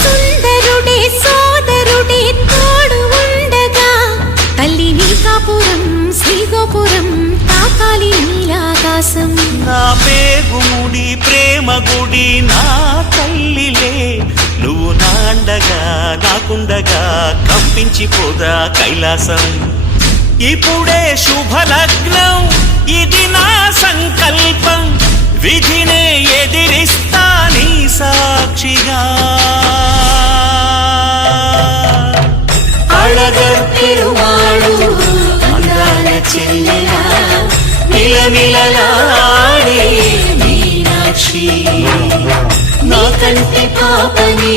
సుందరుడే సోదరుడే తోడు ఉండగా తల్లిని కాపురం శ్రీగోపురం తాకాలి నీలాకాశం. నా పేగుముడి ప్రేమ గుడి నా తల్లిలే, నువ్వు నాండగా నాకుండగా కంపించిపోదా కైలాసం. ఇప్పుడే శుభలగ్నం ఇది నా సంకల్పం, విధినే ఎదిరిస్తా నీ సాక్షిగా. అళగర్ పెరుమాళు అందాల చెల్లెలా మిలమిలలాడే మీనాక్షి, నీ కంటి పాపని